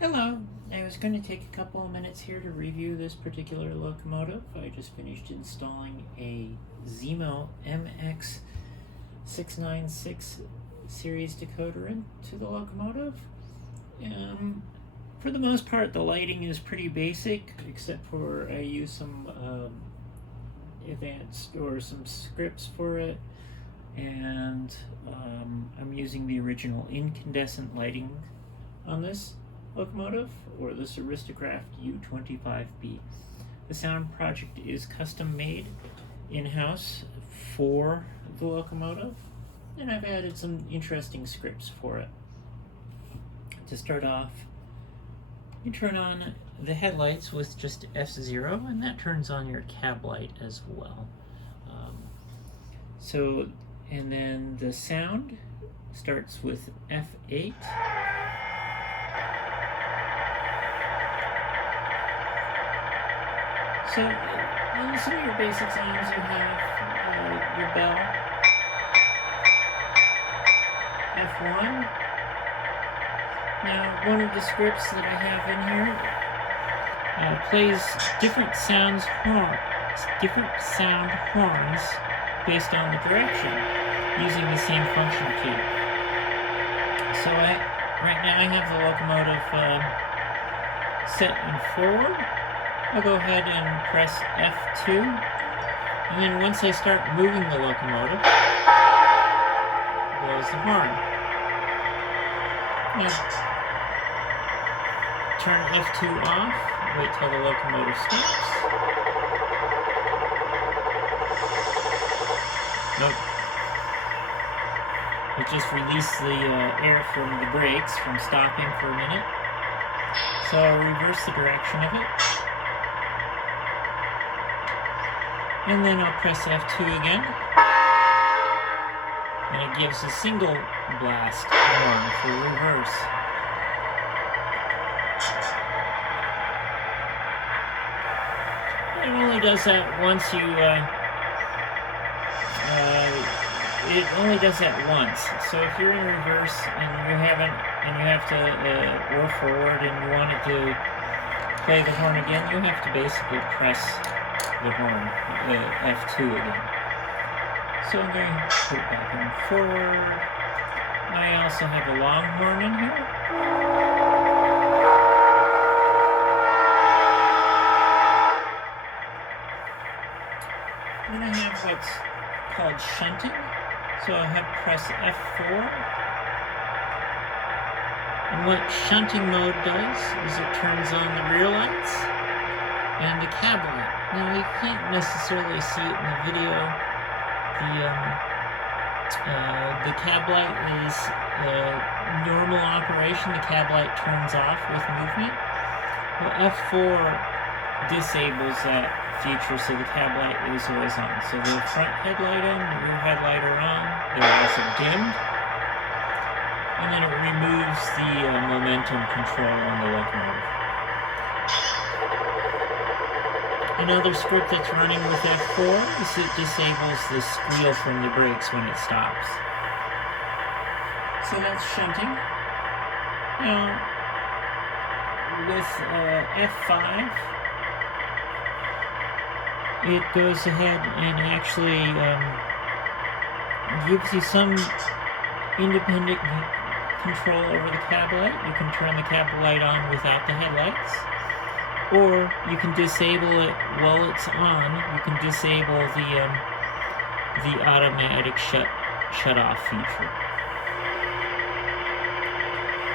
Hello, I was going to take a couple of minutes here to review this particular locomotive. I just finished installing a ZImo MX696 series decoder into the locomotive. For the most part, the lighting is pretty basic, except for I use some advanced or some scripts for it, and I'm using the original incandescent lighting on this locomotive, or this Aristocraft U25b. The sound project is custom made in-house for the locomotive, and I've added some interesting scripts for it. To start off, you turn on the headlights with just F0, and that turns on your cab light as well. And then the sound starts with F8. So, on some of your basic sounds, you have your bell, F1. Now, one of the scripts that I have in here plays different sound horns based on the direction, using the same function key. So, right now I have the locomotive set in forward. I'll go ahead and press F2, and then once I start moving the locomotive, blows the horn. Now, turn F2 off, wait till the locomotive stops. Nope. It just released the air from the brakes from stopping for a minute. So I'll reverse the direction of it. And then I'll press F2 again, and it gives a single blast horn for reverse. It only does that once it only does that once. So if you're in reverse and you have to roll forward and you want it to play the horn again, you have to basically press the horn, F2 again. So I'm going to put it back and forward. I also have a long horn in here. Then I have what's called shunting. So I have to press F4. And what shunting mode does is it turns on the rear lights and the cab light. Now, you can't necessarily see it in the video. The cab light is normal operation. The cab light turns off with movement. Well, F4 disables that feature, so the cab light is always on. So the front headlight and the rear headlight are on. They're also dimmed. And then it removes the momentum control on the locomotive. Another script that's running with F4 is it disables the squeal from the brakes when it stops. So that's shunting. Now, with F5, it goes ahead and actually gives you some independent control over the cab light. You can turn the cab light on without the headlights, or you can disable it while it's on. You can disable the automatic shut-off feature.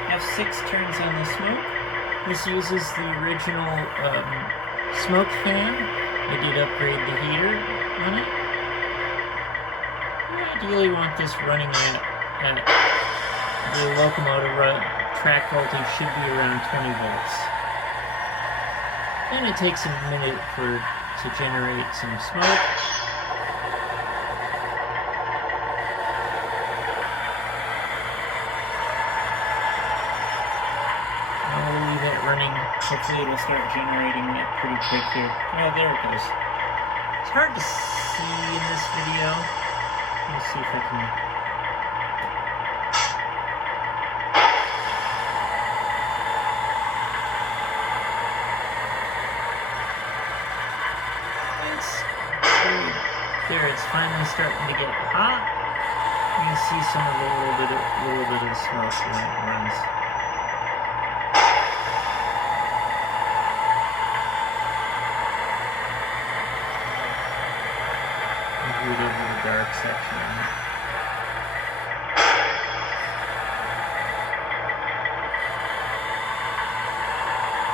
F6 turns on the smoke. This uses the original smoke fan. I did upgrade the heater on it. You ideally want this running at the locomotive track voltage should be around 20 volts. And it takes a minute to generate some smoke. I'll leave it running. Hopefully it'll start generating it pretty quick here. Oh, there it goes. It's hard to see in this video. Let's see if I can... there, it's finally starting to get hot. You can see some of the little bit of smoke when it runs. Move it over the dark section.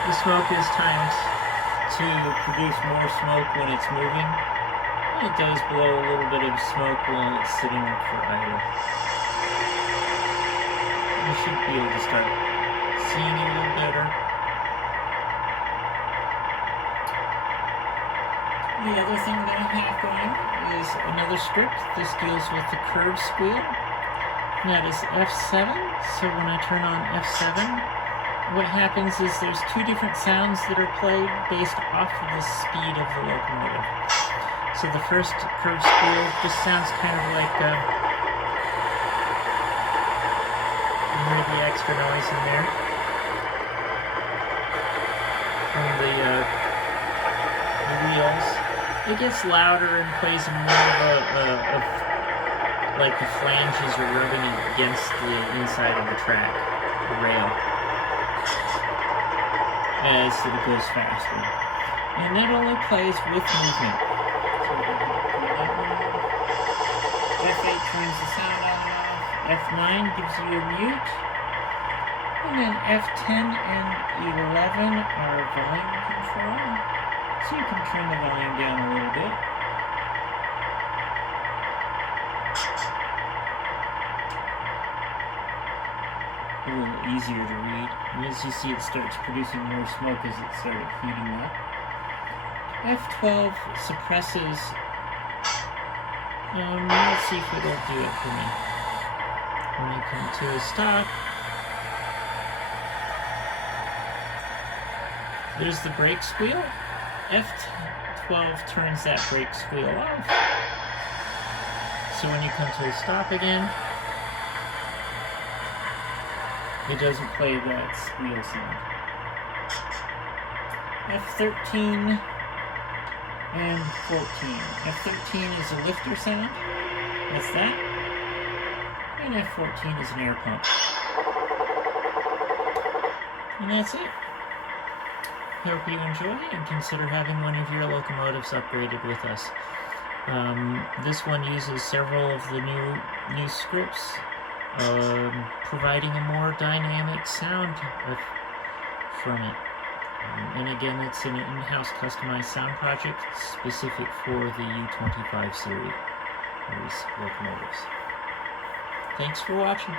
The smoke is timed to produce more smoke when it's moving. It does blow a little bit of smoke while it's sitting for idle. You should be able to start seeing it a little better. The other thing that I have going is another script. This deals with the curve squeal. And that is F7. So when I turn on F7, what happens is there's two different sounds that are played based off of the speed of the locomotive. So the first curve squeal just sounds kind of like, you hear the extra noise in there from the wheels. It gets louder and plays more of like the flanges are rubbing against the inside of the track, the rail, as it goes faster. And that only plays with movement. F8 turns the sound on and off. F9 gives you a mute. And then F10 and 11 are volume control. So you can turn the volume down a little bit. A little easier to read. And as you see, it starts producing more smoke as it started heating up. F12 suppresses. Let's see if it'll do it for me. When I come to a stop, there's the brake squeal. F12 turns that brake squeal off. So when you come to a stop again, it doesn't play that squeal sound. F13 and 14. F13 is a lifter sound. That's that. And F14 is an air pump. And that's it. Hope you enjoy and consider having one of your locomotives upgraded with us. This one uses several of the new scripts, providing a more dynamic sound from it. And again, it's an in-house customized sound project specific for the U25 series locomotives. Thanks for watching.